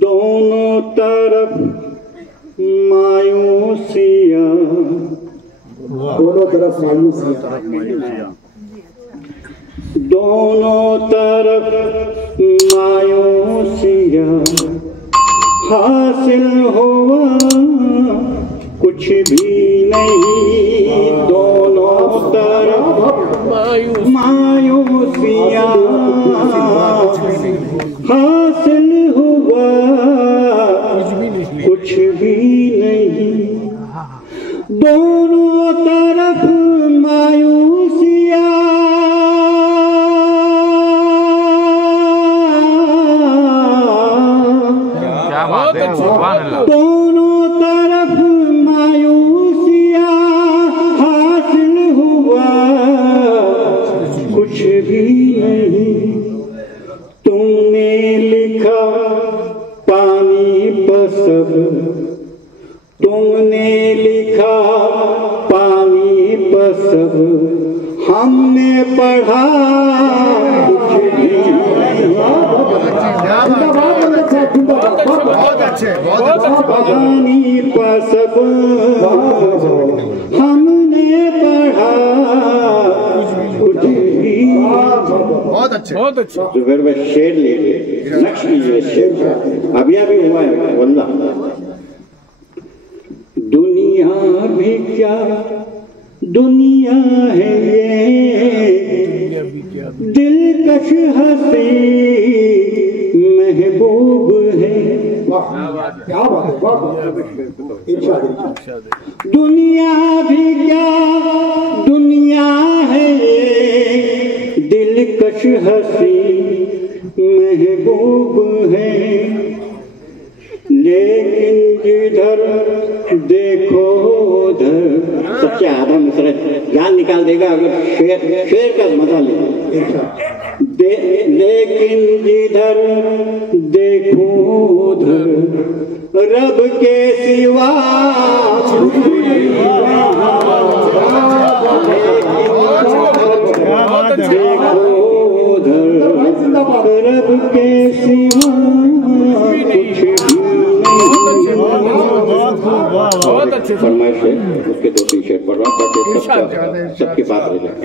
दोनों तरफ मायूसियाँ, दोनों तरफ मायूसियाँ, दोनों तरफ मायूसियाँ, हासिल हुआ कुछ भी नहीं। दोनों तरफ मायूसियाँ, हासिल हुआ कुछ भी नहीं। दोनों तरफ मायूसियाँ, दोनों तरफ मायूसियाँ, हासिल हुआ कुछ भी नहीं। तुमने लिखा पानी पर सब, तुमने लिखा पानी पर सब, हमने पढ़ा कुछ भी नहीं। पानी पर सब हमने पढ़ा कुछ भी। बहुत अच्छे, बहुत अच्छे। तो फिर वह शेर ले ले, नक्श लीजिए शेर। अभी हुआ है वल्लाह। दुनिया भी क्या दुनिया है ये, दिलकश हंसी महबूब है। क्या बात है, दुनिया भी क्या दुनिया है ये, दिलकश हंसी महबूब है। लेकिन जिधर देखो उधर, सच्चे आदम नुसरत जान निकाल देगा अगर शेर का मजा ले। लेकिन जिधर देखो उधर रब के सिवा देखो उधर रब के सिवा बहुत अच्छे फरमाइश है। उसके 2-3 शेर पढ़ रहा हूँ ताकि सबकी बात रह जाए।